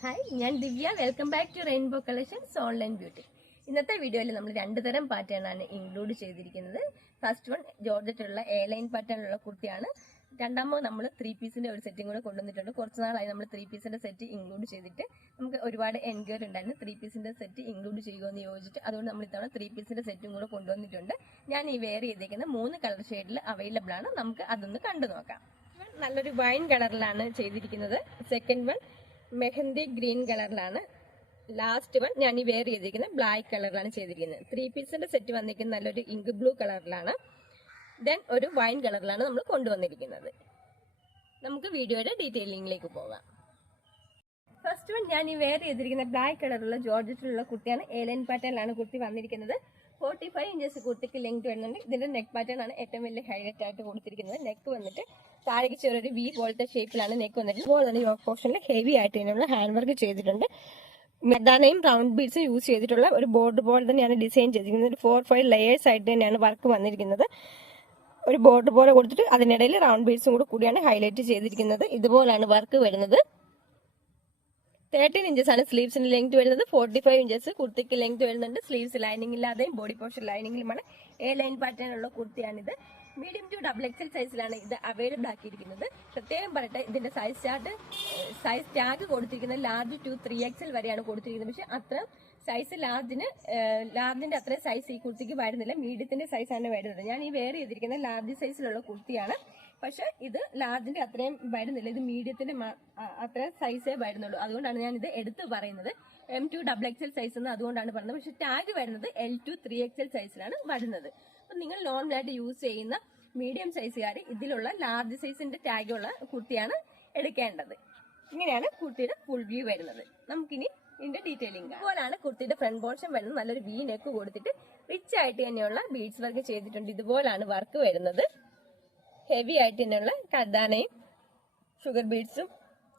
Hi, ഞാൻ Divya. Welcome back to Rainbow Collections Online Beauty. ഇന്നത്തെ വീഡിയോയിൽ നമ്മൾ രണ്ട് തരം പാറ്റേൺ ആണ് ഇൻക്ലൂഡ് ചെയ്തിരിക്കുന്നത്. ഫസ്റ്റ് വൺ ജോർജറ്റുള്ള എ ലൈൻ പാറ്റേണിലുള്ള കുർത്തിയാണ്. രണ്ടാമത് നമ്മൾ 3 പീസിന്റെ ഒരു സെറ്റും കൂടെ കൊണ്ടുവന്നിട്ടുണ്ട്. കുറച്ച് നാളായി നമ്മൾ 3 പീസിന്റെ സെറ്റ് ഇൻക്ലൂഡ് ചെയ്തിട്ട് നമുക്ക് ഒരുപാട് എൻക്വയറി ഉണ്ടായിരുന്നു 3 പീസിന്റെ സെറ്റ് ഇൻക്ലൂഡ് ചെയ്യുമെന്ന് യോജിച്ചിട്ട്. അതുകൊണ്ട് നമ്മൾ ഇത്തവണ 3 പീസിന്റെ സെറ്റും കൂടെ കൊണ്ടുവന്നിട്ടുണ്ട്. ഞാൻ ഈ വെയർ ചെയ്തേക്കുന്ന 3 കളർ ഷെയ്ഡിൽ അവൈലബിൾ ആണ്. നമുക്ക് അതൊന്ന് കണ്ടു നോക്കാം. നല്ലൊരു വൈൻ കളറിലാണ് ചെയ്തിരിക്കുന്നത്. സെക്കൻഡ് വൺ മെഹന്തി ഗ്രീൻ കളറിലാണ്. ലാസ്റ്റ് വൺ ഞാൻ ഈ വെയർ ചെയ്തിരിക്കുന്നത് ബ്ലാക്ക് കളറിലാണ് ചെയ്തിരിക്കുന്നത്. 3 പീസിന്റെ സെറ്റ് വന്നിരിക്കുന്നത് നല്ലൊരു ഇങ്ക് ബ്ലൂ കളറിലാണ്. ദെൻ ഒരു വൈൻ കളറിലാണ് നമ്മൾ കൊണ്ടുവന്നിരിക്കുന്നത്. നമുക്ക് വീഡിയോയുടെ ഡീറ്റെയിലിംഗിലേക്ക് പോകാം. ഫസ്റ്റ് വൺ ഞാൻ ഈ വെയർ ചെയ്തിരിക്കുന്ന ബ്ലാക്ക് കളറുള്ള ജോർജറ്റിലുള്ള കുർത്തിയാണ്. എ ലൈൻ പാറ്റേണിലാണ് കുർത്തി വന്നിരിക്കുന്നത്. 45 ഇഞ്ചസ് കുർത്തിക്ക് ലെങ്ത് വരുന്നുണ്ട്. ഇതിന്റെ നെക്ക് പാറ്റേൺ ആണ് ഏറ്റവും വലിയ ഹൈലൈറ്റ് ആയിട്ട് കൊടുത്തിരിക്കുന്നത്. നെക്ക് വന്നിട്ട് താഴേക്ക് ചെറിയൊരു വി പോലത്തെ ഷേപ്പിലാണ് നെക്ക് വന്നിട്ട്. അതുപോലെ തന്നെ യോക്ക് പോർഷനിൽ ഹെവി ആയിട്ട് ഇതിനുള്ള ഹാൻഡ് വർക്ക് ചെയ്തിട്ടുണ്ട്. മെഡാനയും റൗണ്ട് ബീഡ്സും യൂസ് ചെയ്തിട്ടുള്ള ഒരു ബോർഡർ പോലെ തന്നെയാണ് ഡിസൈൻ ചെയ്തിരിക്കുന്നത്. ഒരു 4-5 ലെയേഴ്സ് ആയിട്ട് തന്നെയാണ് വർക്ക് വന്നിരിക്കുന്നത്. ഒരു ബോർഡർ പോലെ കൊടുത്തിട്ട് അതിനിടയിൽ റൗണ്ട് ബീഡ്സും കൂടിയാണ് ഹൈലൈറ്റ് ചെയ്തിരിക്കുന്നത്. ഇതുപോലാണ് വർക്ക് വരുന്നത്. 13 ഇഞ്ചസ് ആണ് സ്ലീവ്സിന്റെ ലെങ്ത് വരുന്നത്. 45 ഇഞ്ചസ് കുർത്തിക്ക് ലെങ്ത് വരുന്നുണ്ട്. സ്ലീവ്സ് ലൈനിങ് ഇല്ലാതെയും ബോഡി പോർഷൻ ലൈനിങ്ങിലുമാണ് എ ലൈൻ പാറ്റേൺ ഉള്ള കുർത്തിയാണിത്. മീഡിയം ടു ഡബിൾ എക്സൽ സൈസിലാണ് ഇത് അവൈലബിൾ ആക്കിയിരിക്കുന്നത്. പ്രത്യേകം പറയട്ടെ, ഇതിന്റെ സൈസ് ടാഗ് കൊടുത്തിരിക്കുന്നത് ലാർജ് ടു 3XL വരെയാണ് കൊടുത്തിരിക്കുന്നത്. പക്ഷെ അത്ര സൈസ് ലാർജിന്റെ അത്രയും സൈസ് ഈ കുർത്തിക്ക് വരുന്നില്ല. മീഡിയത്തിന്റെ സൈസാണ് വരുന്നത്. ഞാൻ ഈ വെയർ ചെയ്തിരിക്കുന്നത് ലാർജ് സൈസിലുള്ള കുർത്തിയാണ്. പക്ഷെ ഇത് ലാർജിന്റെ അത്രയും വരുന്നില്ല. ഇത് മീഡിയത്തിന്റെ അത്രയും സൈസേ വരുന്നുള്ളൂ. അതുകൊണ്ടാണ് ഞാൻ ഇത് എടുത്ത് പറയുന്നത്. M2 XXL സൈസ് എന്ന് അതുകൊണ്ടാണ് പറയുന്നത്. പക്ഷെ ടാഗ് വരുന്നത് L2 3XL സൈസിലാണ് വരുന്നത്. അപ്പൊ നിങ്ങൾ നോർമലായിട്ട് യൂസ് ചെയ്യുന്ന മീഡിയം സൈസുകാർ ഇതിലുള്ള ലാർജ് സൈസിന്റെ ടാഗുള്ള കുർത്തിയാണ് എടുക്കേണ്ടത്. ഇങ്ങനെയാണ് കുർത്തിയുടെ ഫുൾ വ്യൂ വരുന്നത്. നമുക്കിനി ഇതിന്റെ ഡീറ്റെയിലിംഗ്. ഇതുപോലാണ് കുർത്തിയുടെ ഫ്രണ്ട് പോർഷൻ വരുന്നത്. നല്ലൊരു വി നെക്ക് കൊടുത്തിട്ട് റിച്ച് ആയിട്ട് തന്നെയുള്ള ബീഡ്സ് വർക്ക് ചെയ്തിട്ടുണ്ട്. ഇതുപോലാണ് വർക്ക് വരുന്നത്. ഹെവി ആയിട്ട് തന്നെയുള്ള കർദാനയും ഷുഗർ ബീഡ്സും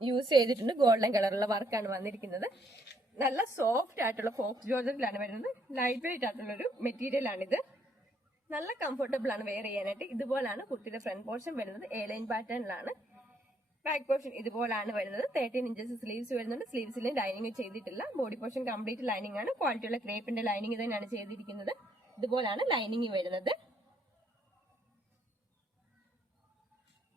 യൂസ് ചെയ്തിട്ടുണ്ട്. ഗോൾഡൻ കളറുള്ള വർക്കാണ് വന്നിരിക്കുന്നത്. നല്ല സോഫ്റ്റ് ആയിട്ടുള്ള ഫോക്സ് ജോർജറ്റിലാണ് വരുന്നത്. ലൈറ്റ് വെയിറ്റ് ആയിട്ടുള്ള ഒരു മെറ്റീരിയൽ ആണിത്. നല്ല കംഫർട്ടബിൾ ആണ് വെയർ ചെയ്യാനായിട്ട്. ഇതുപോലാണ് കുർത്തിയുടെ ഫ്രണ്ട് പോർഷൻ വരുന്നത്. എ ലൈൻ പാറ്റേണിലാണ്. ബാക്ക് പോർഷൻ ഇതുപോലാണ് വരുന്നത്. 13 ഇഞ്ചസ് സ്ലീവ്സ് വരുന്നുണ്ട്. സ്ലീവ്സിൽ ലൈനിങ് ചെയ്തിട്ടില്ല. ബോഡി പോർഷൻ കംപ്ലീറ്റ് ലൈനിങ് ആണ്. ക്വാളിറ്റിയുള്ള ക്രേപ്പിന്റെ ലൈനിങ് തന്നെയാണ് ചെയ്തിരിക്കുന്നത്. ഇതുപോലാണ് ലൈനിങ് വരുന്നത്.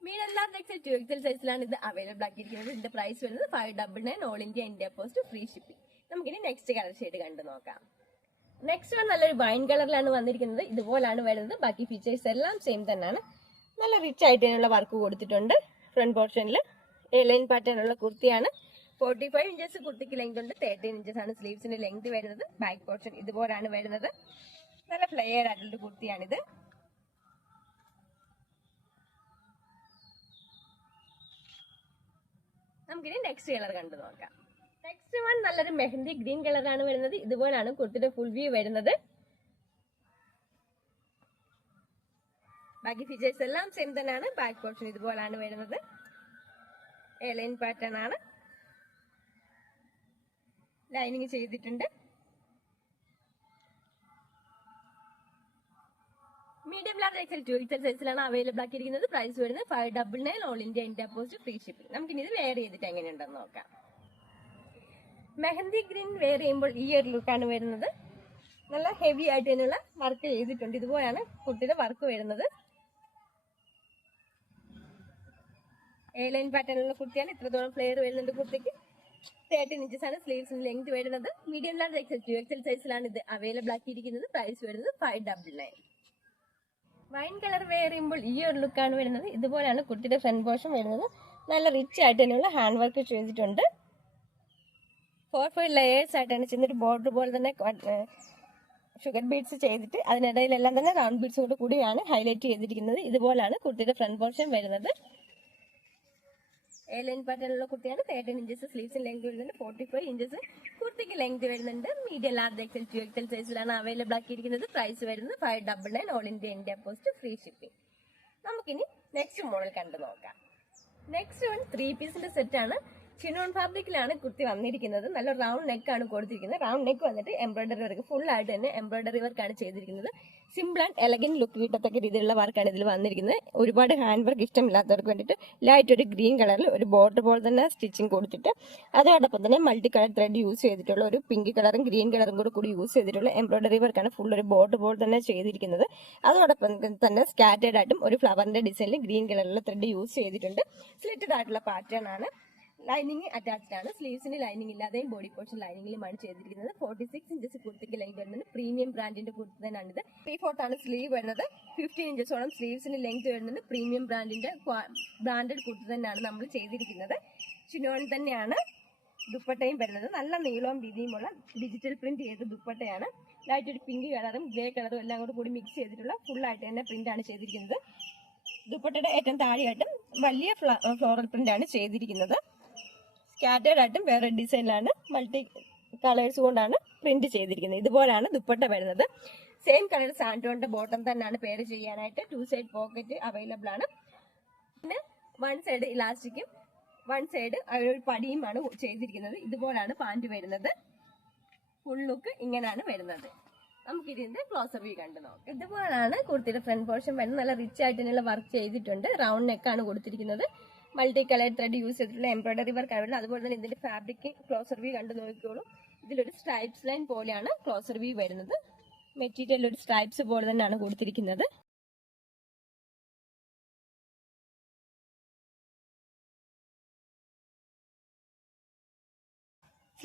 മീഡിയം ലാർജ് എക്സൽ 2XL സൈസിലാണ് ഇത് അവൈലബിൾ ആക്കിയിരിക്കുന്നത്. ഇതിന്റെ പ്രൈസ് വരുന്നത് 599 all India post free shipping. നമുക്കിനി നെക്സ്റ്റ് കളർ ഷെയ്ഡ് കണ്ടു നോക്കാം. നെക്സ്റ്റ് വൺ നല്ലൊരു വൈൻ കളറിലാണ് വന്നിരിക്കുന്നത്. ഇതുപോലാണ് വരുന്നത്. ബാക്കി ഫീച്ചേഴ്സ് എല്ലാം സെയിം തന്നെയാണ്. നല്ല റിച്ച് ആയിട്ട് തന്നെയുള്ള വർക്ക് കൊടുത്തിട്ടുണ്ട്. ഫ്രണ്ട് പോർഷനിൽ എ ലൈൻ പാറ്റേൺ ഉള്ള കുർത്തിയാണ്. 45 ഇഞ്ചസ് കുർത്തിക്ക് ലെങ്ത് ഉണ്ട്. 13 ഇഞ്ചസ് ആണ് സ്ലീവ്സിന്റെ ലെങ്ത് വരുന്നത്. ബാക്ക് പോർഷൻ ഇതുപോലാണ് വരുന്നത്. നല്ല ഫ്ലെയർ ആയിട്ടുള്ള കുർത്തിയാണിത്. നമുക്കിനി നെക്സ്റ്റ് കളർ കണ്ടു നോക്കാം. നെക്സ്റ്റ് വൺ നല്ലൊരു മെഹന്തി ഗ്രീൻ കളറാണ് വരുന്നത്. ഇതുപോലാണ് കുർത്തിയുടെ ഫുൾ വ്യൂ വരുന്നത്. ബാക്കി ഫീച്ചേഴ്സ് എല്ലാം സെയിം തന്നെയാണ്. ബാക്ക് പോർഷൻ ഇതുപോലാണ് വരുന്നത്. എ ലൈൻ പാറ്റേൺ ആണ്. ലൈനിങ് ചെയ്തിട്ടുണ്ട്. മീഡിയം ലാർജ് എക്സൽ 2XL സൈസിലാണ് അവൈലബിൾ ആക്കിയിരിക്കുന്നത്. പ്രൈസ് വരുന്നത് 599 all India post free shipping. നമുക്കിനി ഇത് വെയർ ചെയ്തിട്ട് എങ്ങനെയുണ്ടെന്ന് നോക്കാം. മെഹന്തി ഗ്രീൻ വെയർ ചെയ്യുമ്പോൾ ഈ ഒരു ലുക്കാണ് വരുന്നത്. നല്ല ഹെവി ആയിട്ട് തന്നെയുള്ള വർക്ക് ചെയ്തിട്ടുണ്ട്. ഇതുപോലെയാണ് കുർത്തിയുടെ വർക്ക് വരുന്നത്. എ ലൈൻ പാറ്റേണിലുള്ള കുർത്തിയാണ്. ഇത്രത്തോളം ഫ്ലെയർ വരുന്നുണ്ട് കുർത്തിക്ക്. 13 ഇഞ്ചസ് ആണ് സ്ലീവ്സിന്റെ ലെങ്ത് വരുന്നത്. മീഡിയം ലാർജ് എക്സൽ 2XL സൈസിലാണ് ഇത് അവൈലബിൾ ആക്കിയിരിക്കുന്നത്. പ്രൈസ് വരുന്നത് 599. വൈൻ കളർ വെയർ ചെയ്യുമ്പോൾ ഈ ഒരു ലുക്കാണ് വരുന്നത്. ഇതുപോലെയാണ് കുർത്തിയുടെ ഫ്രണ്ട് പോർഷൻ വരുന്നത്. നല്ല റിച്ച് ആയിട്ട് തന്നെയുള്ള ഹാൻഡ് വർക്ക് ചെയ്തിട്ടുണ്ട്. 4-5 ലെയേഴ്സ് ആയിട്ടാണ് ചെന്നിട്ട് ബോർഡർ പോലെ തന്നെ ഷുഗർ ബീഡ്സ് ചെയ്തിട്ട് അതിനിടയിലെല്ലാം തന്നെ റൗണ്ട് ബീഡ്സ് കൂടിയാണ് ഹൈലൈറ്റ് ചെയ്തിരിക്കുന്നത്. ഇതുപോലാണ് കുർത്തിയുടെ ഫ്രണ്ട് പോർഷൻ വരുന്നത്. എ ലൈൻ പാറ്റേണിലുള്ള കുർത്തിയാണ്. 13 ഇഞ്ചസ് സ്ലീവ്സിന് ലെങ്ത് വരുന്നുണ്ട്. 45 ഇഞ്ചസ് കുർത്തിക്ക് ലെങ്ത് വരുന്നുണ്ട്. മീഡിയം ലാർജ് എക്സൽ 2XL സൈസിലാണ് അവൈലബിൾ ആക്കിയിരിക്കുന്നത്. പ്രൈസ് വരുന്നത് 599 all India post free shipping. നമുക്കിനി നെക്സ്റ്റ് മോഡൽ കണ്ടു നോക്കാം. നെക്സ്റ്റ് വൺ 3 പീസിന്റെ സെറ്റ് ആണ്. ചിനോൺ ഫാബ്രിക്കിലാണ് കുർത്തി വന്നിരിക്കുന്നത്. നല്ല റൗണ്ട് നെക്ക് ആണ് കൊടുത്തിരിക്കുന്നത്. റൗണ്ട് നെക്ക് വന്നിട്ട് എംബ്രോയിഡറി വർക്ക് ഫുൾ ആയിട്ട് തന്നെ എംബ്രോയിഡറി വർക്കാണ് ചെയ്തിരിക്കുന്നത്. സിമ്പിൾ ആൻഡ് എലഗന്റ് ലുക്ക് കിട്ടത്തക്ക രീതിയിലുള്ള വർക്കാണ് ഇതിൽ വന്നിരിക്കുന്നത്. ഒരുപാട് ഹാൻഡ് വർക്ക് ഇഷ്ടമില്ലാത്തവർക്ക് വേണ്ടിയിട്ട് ലൈറ്റ് ഒരു ഗ്രീൻ കളറിൽ ഒരു ബോർഡർ പോലെ തന്നെ സ്റ്റിച്ചിങ് കൊടുത്തിട്ട് അതോടൊപ്പം തന്നെ മൾട്ടി കളർ ത്രെഡ് യൂസ് ചെയ്തിട്ടുള്ള ഒരു പിങ്ക് കളറും ഗ്രീൻ കളറും കൂടി യൂസ് ചെയ്തിട്ടുള്ള എംബ്രോയിഡറി വർക്കാണ് ഫുൾ ഒരു ബോർഡർ പോലെ തന്നെ ചെയ്തിരിക്കുന്നത്. അതോടൊപ്പം തന്നെ സ്കാറ്റേഡ് ആയിട്ടും ഒരു ഫ്ലവറിന്റെ ഡിസൈനിൽ ഗ്രീൻ കളറിലുള്ള ത്രെഡ് യൂസ് ചെയ്തിട്ടുണ്ട്. സ്ലിറ്റഡ് ആയിട്ടുള്ള പാറ്റേൺ ആണ്. ലൈനിങ് അറ്റാച്ച്ഡ് ആണ്. സ്ലീവ്സിന് ലൈനിങ് ഇല്ലാതെയും ബോഡി പോർഷൻ ലൈനിങ്ങിലുമാണ് ചെയ്തിരിക്കുന്നത്. 46 ഇഞ്ചസ് കുർത്തിക്ക് ലെങ്ത് വരുന്നത് പ്രീമിയം ബ്രാൻഡിന്റെ കുർത്തി തന്നെയാണിത്. 3/4 ആണ് സ്ലീവ് വരുന്നത്. 15 ഇഞ്ചസോളം സ്ലീവ്സിന് ലെങ്ത് വരുന്നത്. പ്രീമിയം ബ്രാൻഡഡ് കുർത്തി തന്നെയാണ് നമ്മൾ ചെയ്തിരിക്കുന്നത്. ചിനോൺ തന്നെയാണ് ദുപ്പട്ടയും വരുന്നത്. നല്ല നീളവും വീതിയുമുള്ള ഡിജിറ്റൽ പ്രിന്റ് ചെയ്ത ദുപ്പട്ടയാണ്. ലൈറ്റ് ഒരു പിങ്ക് കളറും ഗ്രേ കളറും എല്ലാം കൂടി മിക്സ് ചെയ്തിട്ടുള്ള ഫുൾ ആയിട്ട് തന്നെ പ്രിന്റ് ആണ് ചെയ്തിരിക്കുന്നത്. ദുപ്പട്ടയുടെ ഏറ്റവും താഴെയായിട്ടും വലിയ ഫ്ലോറൽ പ്രിന്റ് ആണ് ചെയ്തിരിക്കുന്നത്. സ്കാറ്റേഡ് ആയിട്ടും വേറെ ഡിസൈനിലാണ് മൾട്ടി കളേഴ്സ് കൊണ്ടാണ് പ്രിന്റ് ചെയ്തിരിക്കുന്നത്. ഇതുപോലാണ് ദുപ്പട്ട വരുന്നത്. സെയിം കളർ സാൻഡോണിന്റെ ബോട്ടം തന്നെയാണ് പേര് ചെയ്യാനായിട്ട്. 2 സൈഡ് പോക്കറ്റ് അവൈലബിൾ ആണ്. പിന്നെ 1 സൈഡ് ഇലാസ്റ്റിക്കും 1 സൈഡ് ഒരു പടിയുമാണ് ചെയ്തിരിക്കുന്നത്. ഇതുപോലാണ് പാന്റ് വരുന്നത്. ഫുൾ ലുക്ക് ഇങ്ങനെയാണ് വരുന്നത്. നമുക്ക് ഇതിന്റെ ക്ലോസർ വ്യൂ കണ്ടു നോക്കാം. ഇതുപോലാണ് കുർത്തിയുടെ ഫ്രണ്ട് പോർഷൻ വരുന്നത്. നല്ല റിച്ച് ആയിട്ട് തന്നെയുള്ള വർക്ക് ചെയ്തിട്ടുണ്ട്. റൗണ്ട് നെക്കാണ് കൊടുത്തിരിക്കുന്നത്. മൾട്ടി കളർ ത്രെഡ് യൂസ് ചെയ്തിട്ടുള്ള എംബ്രോയിഡറി വർക്ക് ആണ്. അതുപോലെ തന്നെ ഇതിന്റെ ഫാബ്രിക് ക്ലോസർ വ്യൂ കണ്ടു നോക്കിക്കോളൂ. ഇതിലൊരു സ്ട്രൈപ്സ് ലൈൻ പോലെയാണ് ക്ലോസർ വ്യൂ വരുന്നത്. മെറ്റീരിയൽ ഒരു സ്ട്രൈപ്സ് പോലെ തന്നെയാണ് കൊടുത്തിരിക്കുന്നത്.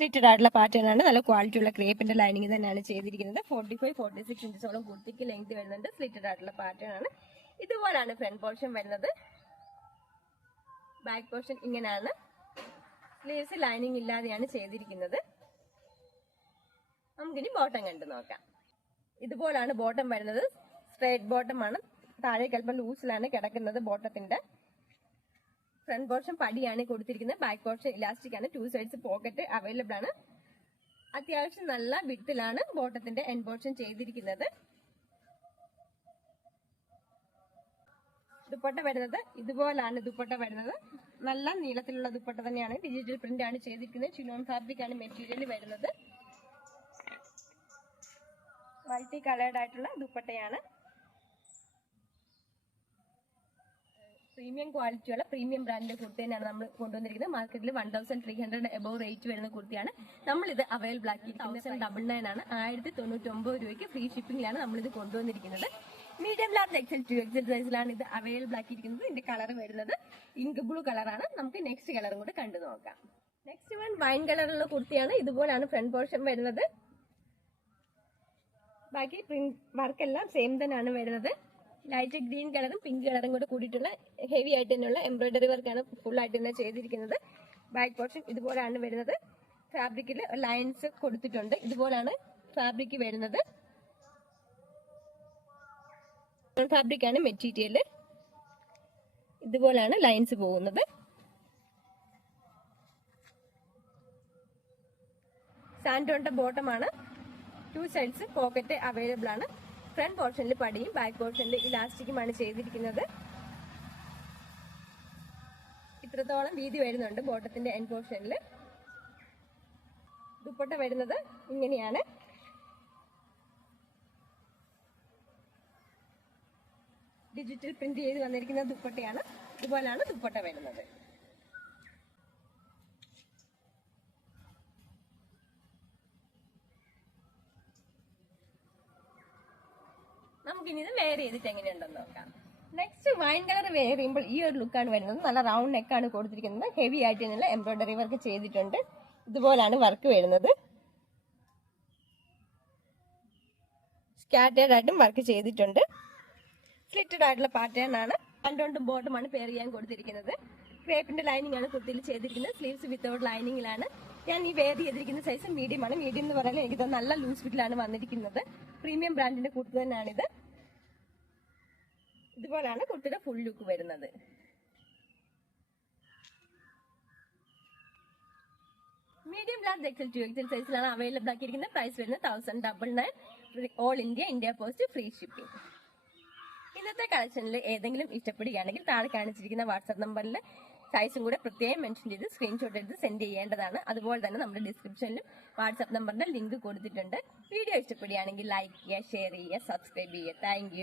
സ്ലിറ്റഡ് ആയിട്ടുള്ള പാറ്റേൺ ആണ്. നല്ല ക്വാളിറ്റി ഉള്ള ക്രേപ്പിന്റെ ലൈനിങ് തന്നെയാണ് ചെയ്തിരിക്കുന്നത്. 45-46 ഇഞ്ചസോളം കുർത്തിക്ക് ലെങ്ത് വരുന്നുണ്ട്. സ്ലിറ്റഡ് ആയിട്ടുള്ള പാറ്റേൺ ആണ്. ഇതുപോലാണ് ഫ്രണ്ട് പോർഷൻ വരുന്നത്. ബാക്ക് പോർഷൻ ഇങ്ങനെയാണ്. സ്ലീവ്സ് ലൈനിങ് ഇല്ലാതെയാണ് ചെയ്തിരിക്കുന്നത്. നമുക്കിനി ബോട്ടം കണ്ടു നോക്കാം. ഇതുപോലാണ് ബോട്ടം വരുന്നത്. സ്ട്രൈറ്റ് ബോട്ടം ആണ്. താഴേക്ക് അല്പം ലൂസിലാണ് കിടക്കുന്നത് ബോട്ടത്തിന്റെ. ഫ്രണ്ട് പോർഷൻ പടിയാണ് കൊടുത്തിരിക്കുന്നത്. ബാക്ക് പോർഷൻ ഇലാസ്റ്റിക് ആണ്. 2 സൈഡ്സ് പോക്കറ്റ് അവൈലബിൾ ആണ്. അത്യാവശ്യം നല്ല വിഡ്ത്തിലാണ് ബോട്ടത്തിന്റെ എൻഡ് പോർഷൻ ചെയ്തിരിക്കുന്നത്. ദുപ്പട്ട വരുന്നത് ഇതുപോലാണ്. ദുപ്പട്ട വരുന്നത് നല്ല നീളത്തിലുള്ള ദുപ്പട്ട തന്നെയാണ്. ഡിജിറ്റൽ പ്രിന്റ് ആണ് ചെയ്തിരിക്കുന്നത്. ചിനോൺ ഫാബ്രിക് ആണ് മെറ്റീരിയൽ വരുന്നത്. മൾട്ടി കളേർഡ് ആയിട്ടുള്ള ദുപ്പട്ടയാണ്. പ്രീമിയം ക്വാളിറ്റിയുള്ള പ്രീമിയം ബ്രാൻഡിന്റെ കുർത്തി തന്നെയാണ് നമ്മൾ കൊണ്ടുവന്നിരിക്കുന്നത്. മാർക്കറ്റിൽ 1300 എബോവ് റേറ്റ് വരുന്ന കുർത്തിയാണ്. നമ്മളിത് അവൈലബിൾ ആക്കിയിരിക്കുന്നത് 1999 ആണ്. 1099 രൂപയ്ക്ക് ഫ്രീ ഷിപ്പിംഗിലാണ് നമ്മളിത് കൊണ്ടുവന്നിരിക്കുന്നത്. മീഡിയം ലാർജ് എക്സൽ 2XL സൈസിലാണ് ഇത് അവൈലബിൾ ആക്കിയിരിക്കുന്നത്. ഇതിന്റെ കളർ വരുന്നത് ഇങ്ക് ബ്ലൂ കളറാണ്. നമുക്ക് നെക്സ്റ്റ് കളറും കൂടെ കണ്ടു നോക്കാം. നെക്സ്റ്റ് വൺ വൈൻ കളറുള്ള കുർത്തിയാണ്. ഇതുപോലാണ് ഫ്രണ്ട് പോർഷൻ വരുന്നത്. ബാക്കി പ്രിന്റ് വർക്ക് എല്ലാം സെയിം തന്നെയാണ് വരുന്നത്. ലൈറ്റ് ഗ്രീൻ കളറും പിങ്ക് കളറും കൂടെ കൂടിയിട്ടുള്ള ഹെവി ആയിട്ട് തന്നെയുള്ള എംബ്രോയിഡറി വർക്കാണ് ഫുൾ ആയിട്ട് തന്നെ ചെയ്തിരിക്കുന്നത്. ബാക്ക് പോർഷൻ ഇതുപോലാണ് വരുന്നത്. ഫാബ്രിക്കിൽ ലൈൻസ് കൊടുത്തിട്ടുണ്ട്. ഇതുപോലാണ് ഫാബ്രിക് വരുന്നത്. ഫാബ്രിക് ആണ് മെറ്റീരിയൽ. ഇതുപോലാണ് ലൈൻസ് പോകുന്നത്. സാൻഡോണിന്റെ ബോട്ടം ആണ്. 2 സൈഡ്സ് പോക്കറ്റ് അവൈലബിൾ ആണ്. ഫ്രണ്ട് പോർഷനിൽ പടിയും ബാക്ക് പോർഷനിൽ ഇലാസ്റ്റിക്കുമാണ് ചെയ്തിരിക്കുന്നത്. ഇത്രത്തോളം വീതി വരുന്നുണ്ട് ബോട്ടത്തിന്റെ എൻഡ് പോർഷനിൽ. ദുപ്പട്ട വരുന്നത് ഇങ്ങനെയാണ്. ഡിജിറ്റൽ പ്രിന്റ് ചെയ്ത് വന്നിരിക്കുന്ന ദുപ്പട്ടയാണ്. ഇതുപോലാണ് ദുപ്പട്ട വരുന്നത്. നമുക്കിനി ഇത് വെയർ ചെയ്തിട്ട് എങ്ങനെയുണ്ടെന്ന് നോക്കാം. നെക്സ്റ്റ് വൈൻ കളർ വെയർ ചെയ്യുമ്പോൾ ഈ ഒരു ലുക്കാണ് വരുന്നത്. നല്ല റൗണ്ട് നെക്കാണ് കൊടുത്തിരിക്കുന്നത്. ഹെവി ആയിട്ട് തന്നെയുള്ള എംബ്രോയിഡറി വർക്ക് ചെയ്തിട്ടുണ്ട്. ഇതുപോലാണ് വർക്ക് വരുന്നത്. സ്കാറ്റേഡ് ആയിട്ടും വർക്ക് ചെയ്തിട്ടുണ്ട്. സ്ലിറ്റഡ് ആയിട്ടുള്ള പാറ്റേൺ ആണ്. രണ്ടുകൊണ്ടും ബോട്ടമാണ് പെയർ ചെയ്യാൻ കൊടുത്തിരിക്കുന്നത്. ക്രേപ്പിന്റെ ലൈനിങ് ആണ് കുർത്തിയിൽ ചെയ്തിരിക്കുന്നത്. സ്ലീവ്സ് വിത്തൗട്ട് ലൈനിങ്ങിലാണ്. ഞാൻ ഈ വെയർ ചെയ്തിരിക്കുന്ന സൈസ് മീഡിയം ആണ്. മീഡിയം എന്ന് പറയുന്നത് എനിക്ക് നല്ല ലൂസ് ഫിറ്റിലാണ് വന്നിരിക്കുന്നത്. പ്രീമിയം ബ്രാൻഡിന്റെ കുർത്തി തന്നെയാണിത്. ഇതുപോലാണ് കുർത്തിയുടെ ഫുൾ ലുക്ക് വരുന്നത്. മീഡിയം ലാർജ് എക്സൽ 2XL സൈസിലാണ് അവൈലബിൾ ആക്കിയിരിക്കുന്നത്. പ്രൈസ് വരുന്നത് 1099. All India post free shipping. ഇന്നത്തെ കളക്ഷനിൽ ഏതെങ്കിലും ഇഷ്ടപ്പെടുകയാണെങ്കിൽ താഴെ കാണിച്ചിരിക്കുന്ന വാട്സ്ആപ്പ് നമ്പറിൽ സൈസും കൂടെ പ്രത്യേകം മെൻഷൻ ചെയ്ത് സ്ക്രീൻഷോട്ട് എടുത്ത് സെൻഡ് ചെയ്യേണ്ടതാണ്. അതുപോലെ തന്നെ നമ്മുടെ ഡിസ്ക്രിപ്ഷനിലും വാട്സ്ആപ്പ് നമ്പറിന്റെ ലിങ്ക് കൊടുത്തിട്ടുണ്ട്. വീഡിയോ ഇഷ്ടപ്പെടുകയാണെങ്കിൽ ലൈക്ക് ചെയ്യുക, ഷെയർ ചെയ്യുക, സബ്സ്ക്രൈബ് ചെയ്യുക. താങ്ക്